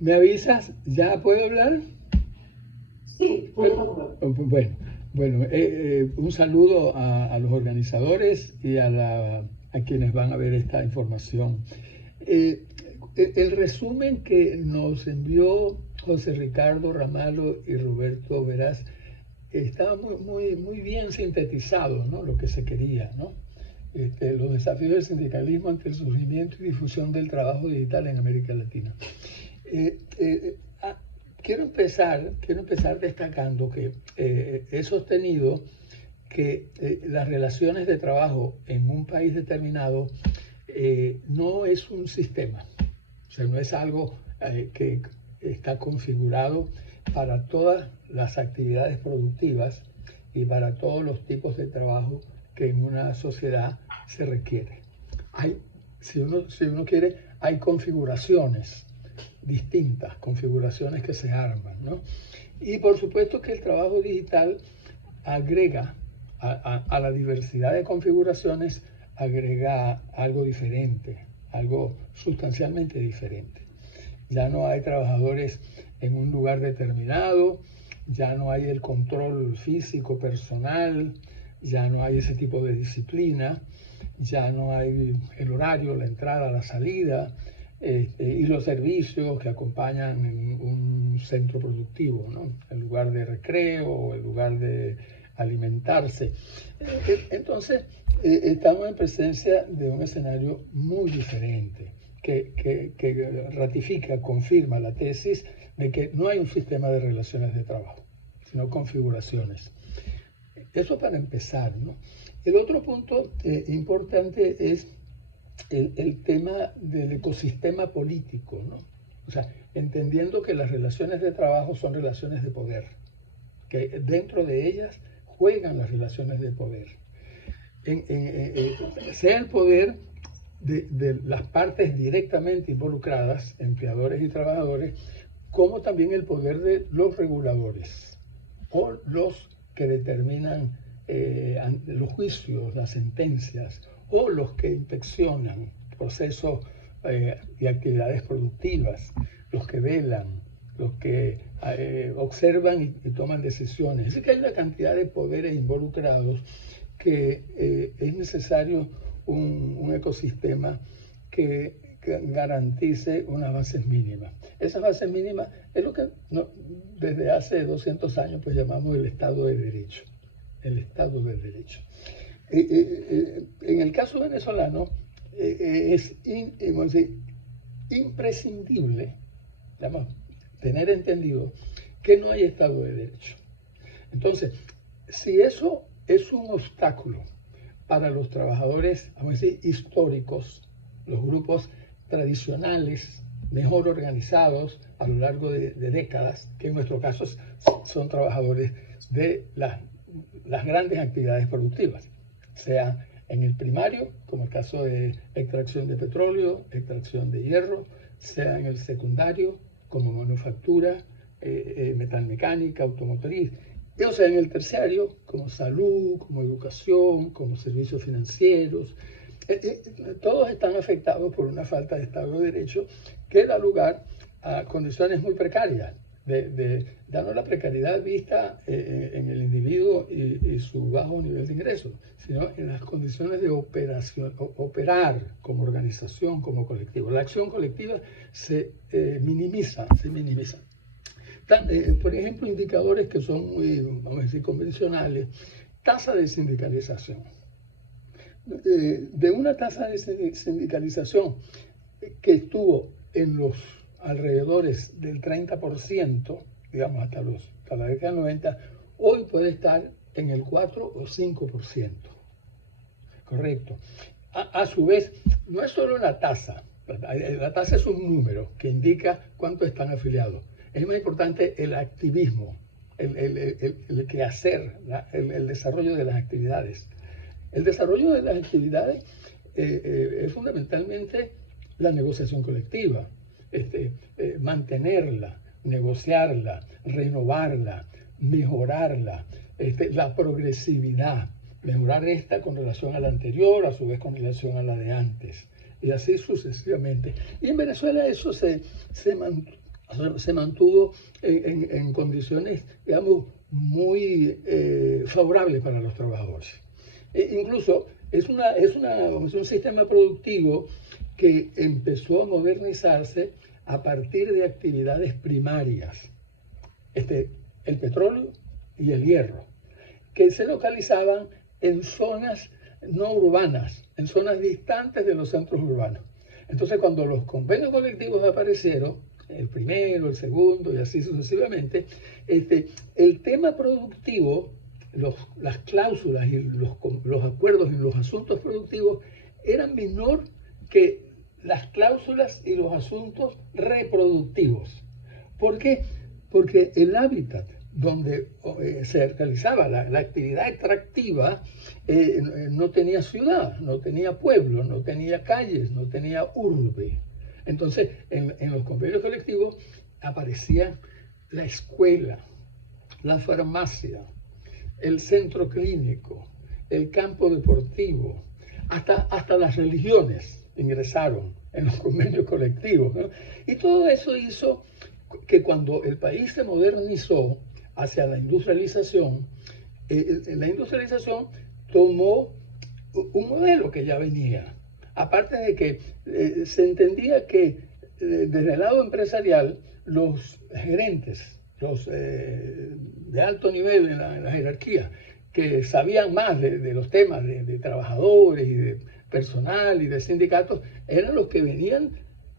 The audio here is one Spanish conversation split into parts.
¿Me avisas? ¿Ya puedo hablar? Sí, puedo. Bueno, un saludo a los organizadores y a quienes van a ver esta información. Eh, el resumen que nos envió José Ricardo Ramalho y Roberto Veraz estaba muy bien sintetizado, ¿no? Lo que se quería, ¿no? Los desafíos del sindicalismo ante el surgimiento y difusión del trabajo digital en América Latina. Eh, eh, ah, quiero empezar destacando que he sostenido que las relaciones de trabajo en un país determinado no es un sistema, o sea, no es algo que está configurado para todas las actividades productivas y para todos los tipos de trabajo que en una sociedad se requiere. Hay, si uno quiere, hay configuraciones distintas, configuraciones que se arman, ¿no? Y por supuesto que el trabajo digital agrega a la diversidad de configuraciones, agrega algo diferente, algo sustancialmente diferente. Ya no hay trabajadores en un lugar determinado, ya no hay el control físico personal, ya no hay ese tipo de disciplina, ya no hay el horario, la entrada, la salida, y los servicios que acompañan en un centro productivo, ¿no? El lugar de recreo, el lugar de alimentarse. Entonces, estamos en presencia de un escenario muy diferente que ratifica, confirma la tesis de que no hay un sistema de relaciones de trabajo, sino configuraciones. Eso para empezar, ¿no? El otro punto importante es el tema del ecosistema político, ¿no? O sea, entendiendo que las relaciones de trabajo son relaciones de poder, que dentro de ellas juegan las relaciones de poder. Sea el poder de las partes directamente involucradas, empleadores y trabajadores, como también el poder de los reguladores o los que determinan los juicios, las sentencias, o los que inspeccionan procesos y actividades productivas, los que velan, los que observan y toman decisiones. Así que hay una cantidad de poderes involucrados que es necesario un ecosistema que garantice unas bases mínimas. Esas bases mínimas es lo que desde hace 200 años pues llamamos el Estado de Derecho. El Estado del Derecho. En el caso venezolano es imprescindible, digamos, tener entendido que no hay Estado de Derecho. Entonces, si eso es un obstáculo para los trabajadores, vamos a decir, históricos, los grupos tradicionales, mejor organizados a lo largo de décadas, que en nuestro caso son trabajadores de las grandes actividades productivas, sea en el primario, como el caso de extracción de petróleo, extracción de hierro, sea en el secundario, como manufactura, metalmecánica, automotriz, o sea en el terciario, como salud, como educación, como servicios financieros. Todos están afectados por una falta de Estado de Derecho que da lugar a condiciones muy precarias, ya no la precariedad vista en el individuo y su bajo nivel de ingresos, sino en las condiciones de operar como organización, como colectivo. La acción colectiva se minimiza. Por ejemplo, indicadores que son muy, vamos a decir, convencionales, tasa de sindicalización. De una tasa de sindicalización que estuvo en los alrededores del 30%, digamos hasta la década del 90, hoy puede estar en el 4 o 5%. Correcto. A su vez, no es solo una tasa. La tasa es un número que indica cuánto están afiliados. Es más importante el activismo, el quehacer, el desarrollo de las actividades. El desarrollo de las actividades es fundamentalmente la negociación colectiva, mantenerla, negociarla, renovarla, mejorarla, la progresividad, mejorar esta con relación a la anterior, a su vez con relación a la de antes, y así sucesivamente. Y en Venezuela eso se se mantuvo en condiciones, digamos, muy favorables para los trabajadores. Incluso es un sistema productivo que empezó a modernizarse a partir de actividades primarias, el petróleo y el hierro, que se localizaban en zonas no urbanas, en zonas distantes de los centros urbanos. Entonces, cuando los convenios colectivos aparecieron, el primero, el segundo y así sucesivamente, el tema productivo, las cláusulas y los acuerdos en los asuntos productivos eran menor que las cláusulas y los asuntos reproductivos. ¿Por qué? Porque el hábitat donde se realizaba la actividad extractiva no tenía ciudad, no tenía pueblo, no tenía calles, no tenía urbe. Entonces, en los convenios colectivos aparecía la escuela, la farmacia, el centro clínico, el campo deportivo, hasta las religiones ingresaron en los convenios colectivos, ¿no? Y todo eso hizo que cuando el país se modernizó hacia la industrialización tomó un modelo que ya venía. Aparte de que se entendía que desde el lado empresarial los gerentes, los de alto nivel en la jerarquía, que sabían más de los temas de trabajadores y de personal y de sindicatos, eran los que venían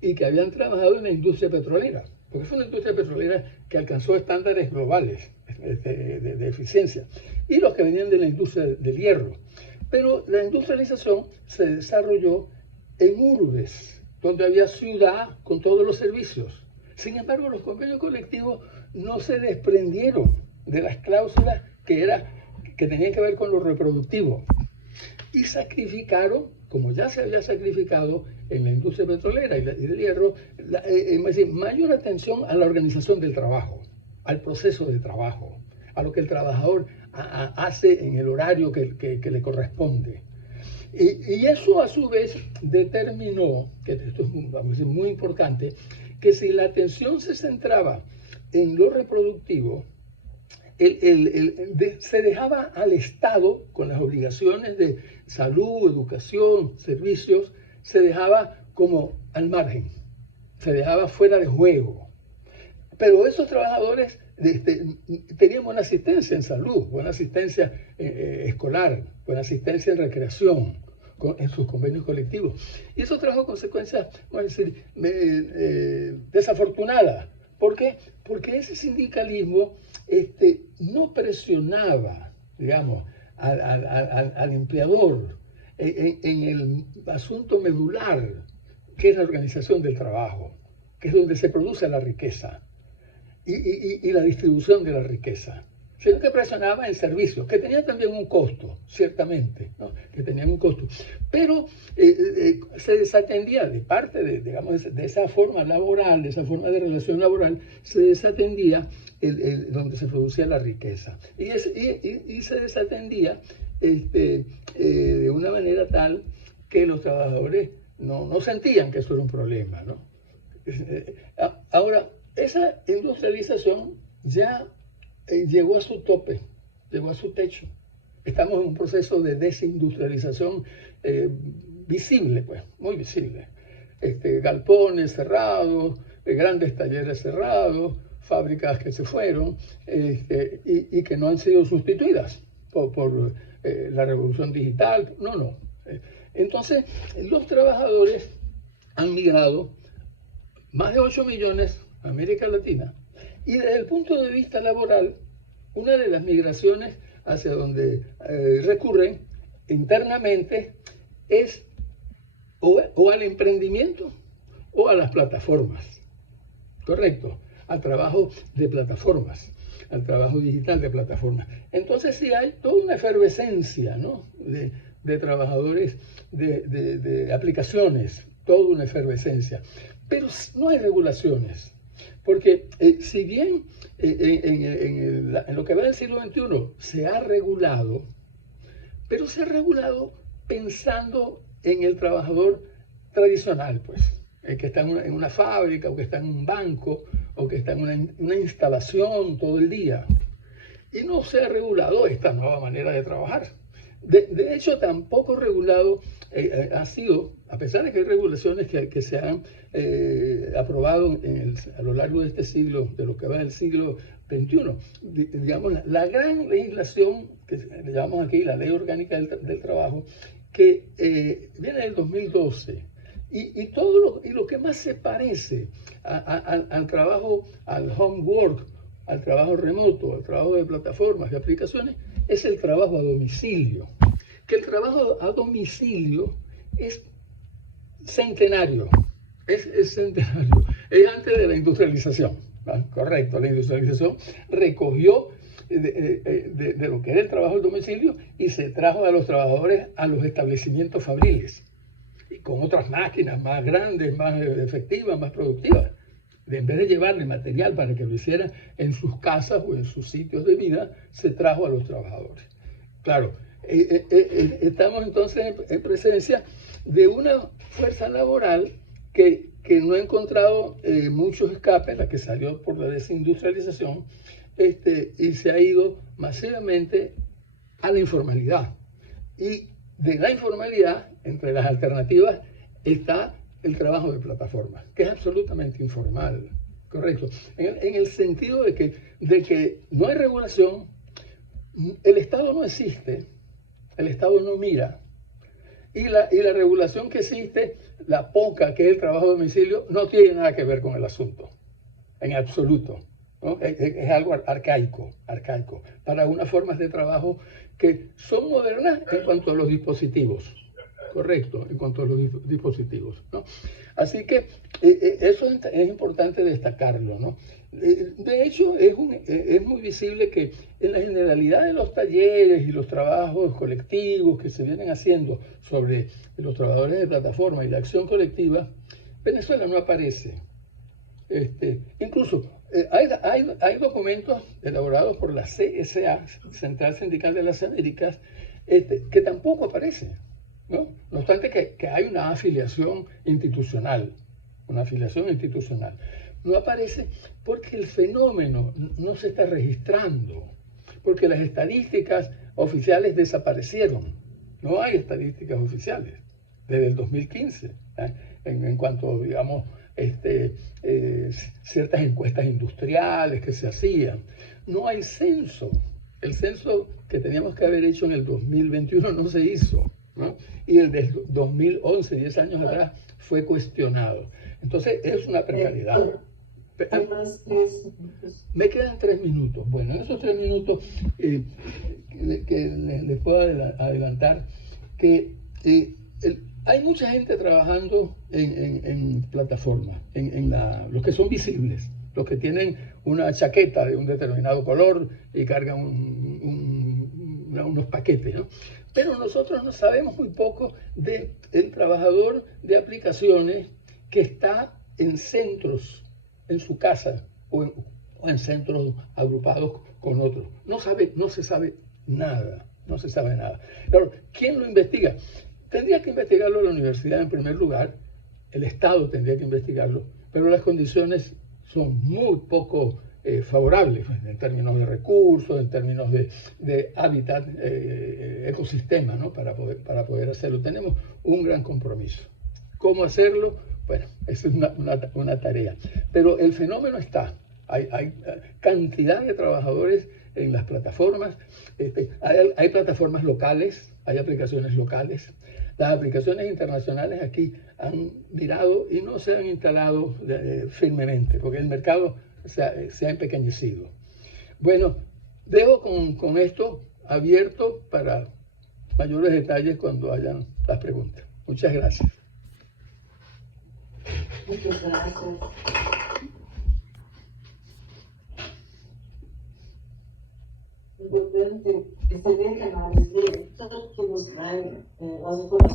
y que habían trabajado en la industria petrolera, porque fue una industria petrolera que alcanzó estándares globales de eficiencia, y los que venían de la industria del hierro. Pero la industrialización se desarrolló en urbes, donde había ciudad con todos los servicios. Sin embargo, los convenios colectivos no se desprendieron de las cláusulas que tenían que ver con lo reproductivo y sacrificaron, como ya se había sacrificado en la industria petrolera y del hierro, mayor atención a la organización del trabajo, al proceso de trabajo, a lo que el trabajador hace en el horario que le corresponde. Y eso a su vez determinó, que esto es vamos a decir, muy importante, que si la atención se centraba en lo reproductivo, se dejaba al Estado, con las obligaciones de salud, educación, servicios, se dejaba como al margen, se dejaba fuera de juego. Pero esos trabajadores tenían buena asistencia en salud, buena asistencia escolar, buena asistencia en recreación, en sus convenios colectivos. Y eso trajo consecuencias, vamos a decir, desafortunadas. ¿Por qué? Porque ese sindicalismo no presionaba, digamos, al empleador en el asunto medular, que es la organización del trabajo, que es donde se produce la riqueza y la distribución de la riqueza, sino que presionaba en servicios, que tenían también un costo, ciertamente, ¿no? Que tenían un costo, pero se desatendía de parte digamos, de esa forma laboral, de esa forma de relación laboral, se desatendía donde se producía la riqueza, y se desatendía de una manera tal que los trabajadores no sentían que eso era un problema, ¿no? Ahora, esa industrialización ya llegó a su tope, llegó a su techo. Estamos en un proceso de desindustrialización visible, pues, muy visible. Galpones cerrados, grandes talleres cerrados, fábricas que se fueron y que no han sido sustituidas por la revolución digital. No. Entonces, los trabajadores han migrado más de 8 millones a América Latina. Y desde el punto de vista laboral, una de las migraciones hacia donde recurren internamente es o al emprendimiento o a las plataformas, ¿correcto? Al trabajo de plataformas, al trabajo digital de plataformas. Entonces sí hay toda una efervescencia, ¿no? de trabajadores, de aplicaciones, toda una efervescencia. Pero no hay regulaciones. Porque si bien en lo que va del siglo XXI se ha regulado, pero se ha regulado pensando en el trabajador tradicional, pues, el que está en una fábrica o que está en un banco o que está en una instalación todo el día. Y no se ha regulado esta nueva manera de trabajar. De hecho, tampoco regulado ha sido, a pesar de que hay regulaciones que se han aprobado a lo largo de este siglo, de lo que va del siglo XXI, digamos, la gran legislación que le llamamos aquí la Ley Orgánica del Trabajo, que viene del 2012, y lo que más se parece al trabajo, al homework, al trabajo remoto, al trabajo de plataformas, de aplicaciones, es el trabajo a domicilio. Que el trabajo a domicilio es centenario, es centenario, es antes de la industrialización, ¿no? Correcto, la industrialización recogió de lo que era el trabajo al domicilio y se trajo a los trabajadores a los establecimientos fabriles, y con otras máquinas más grandes, más efectivas, más productivas. En vez de llevarle material para que lo hicieran en sus casas o en sus sitios de vida, se trajo a los trabajadores. Claro, estamos entonces en presencia de una fuerza laboral que no ha encontrado muchos escapes, la que salió por la desindustrialización, y se ha ido masivamente a la informalidad. Y de la informalidad, entre las alternativas, está el trabajo de plataforma, que es absolutamente informal, correcto, en el sentido de que no hay regulación, el Estado no existe, el Estado no mira, y la regulación que existe, la poca que es el trabajo a domicilio, no tiene nada que ver con el asunto, en absoluto, ¿no? Es algo arcaico, para unas formas de trabajo que son modernas en cuanto a los dispositivos. Correcto, en cuanto a los dispositivos, ¿no? Así que eso es importante destacarlo, ¿no? De hecho, es muy visible que en la generalidad de los talleres y los trabajos colectivos que se vienen haciendo sobre los trabajadores de plataforma y la acción colectiva, Venezuela no aparece. Incluso hay documentos elaborados por la CSA, Central Sindical de las Américas, que tampoco aparecen, ¿no? No obstante que hay una afiliación institucional, no aparece porque el fenómeno no se está registrando, porque las estadísticas oficiales desaparecieron. No hay estadísticas oficiales desde el 2015, en cuanto, digamos, ciertas encuestas industriales que se hacían. No hay censo. El censo que teníamos que haber hecho en el 2021 no se hizo, ¿no? Y el del 2011, 10 años atrás, fue cuestionado. Entonces, es una precariedad. Me quedan 3 minutos. Bueno, en esos 3 minutos que les puedo adelantar que hay mucha gente trabajando en plataformas, los que son visibles, los que tienen una chaqueta de un determinado color y cargan unos paquetes, ¿no? Pero nosotros no sabemos muy poco del trabajador de aplicaciones que está en centros, en su casa o en centros agrupados con otros. No se sabe nada. Claro, ¿quién lo investiga? Tendría que investigarlo la universidad en primer lugar, el Estado tendría que investigarlo, pero las condiciones son muy poco favorables en términos de recursos, en términos de hábitat, ecosistema, ¿no? Para poder hacerlo. Tenemos un gran compromiso. ¿Cómo hacerlo? Bueno, esa es una tarea. Pero el fenómeno está. Hay cantidad de trabajadores en las plataformas. Hay plataformas locales, hay aplicaciones locales. Las aplicaciones internacionales aquí han mirado y no se han instalado firmemente, porque el mercado se ha empequeñecido. Bueno, dejo con esto abierto para mayores detalles cuando hayan las preguntas. Muchas gracias. Muchas gracias. Importante, excelente análisis. Todos nos traen las informaciones.